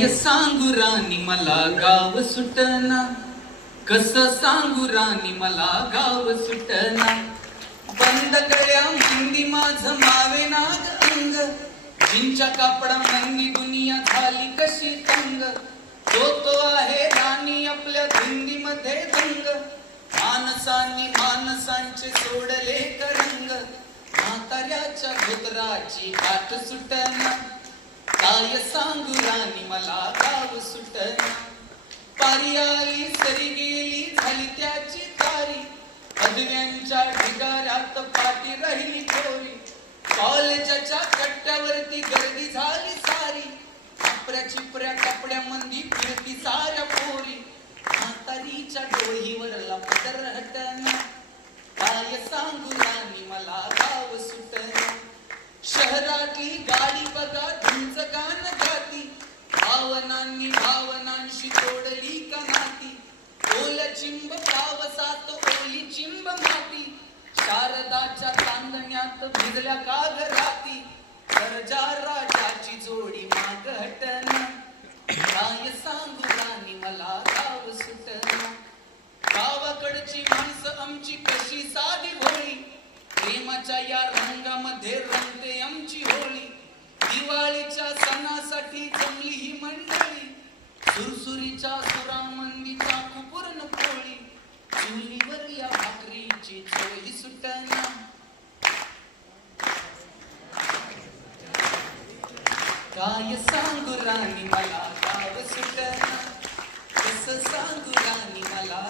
काय सांगू राणी मला गाव सुटना, कस सांगू राणी मला गाव सुटना. बंद गळ्या मंदी माझ मावे नाग अंग, जिंच्या कापडा मंदी दुनिया झाली कशी तंग. तो आहे राणी आपल्या धिंडीमध्ये दंग, माणसांनी माणसांचे सोडले करंग. म्हाताऱ्याच्या धोतराची गाठ सुटना, काय सांगू राणी मला गाव सुटना. पारी आली सरी गेली झाली त्याची तारी, पदव्यांच्या ढिगाऱ्यात पाठी राहिली चोरी. कॉलेजाच्या कट्ट्यावरती गर्दी झाली सारी, आपल्या चिपऱ्या कपड्यामंदी फिरती साऱ्या पोरी. म्हातारीच्या डोळीवरला पदर हटना, काय सांगू राणी मला गाव सुटना. शहरातली गाडी बघा धुंच गान गाती, भावनांनी भावनांशी जोडली का नाती. ओल चिंब पावसात ओली चिंब माती, शारदाच्या चांदण्यात भिजल्या का घराती. सरजा राजाची जोडी माग हटना, काय सांगू राणी मला गाव सुटना. गावाकडची माणसं आमची कशी साधी भोळी, प्रेमाच्या या रंगामध्ये रंगते आमची होळी. दिवाळीच्या सणासाठी जमली ही मंडळी, सुरसुरीच्या सुरामंदी चाकू पूर्ण पोळी. चुलीवर या भाकरीची चोही सुटना, काय सांगू राणी मला गाव सुटना, कसं सांगू राणी मला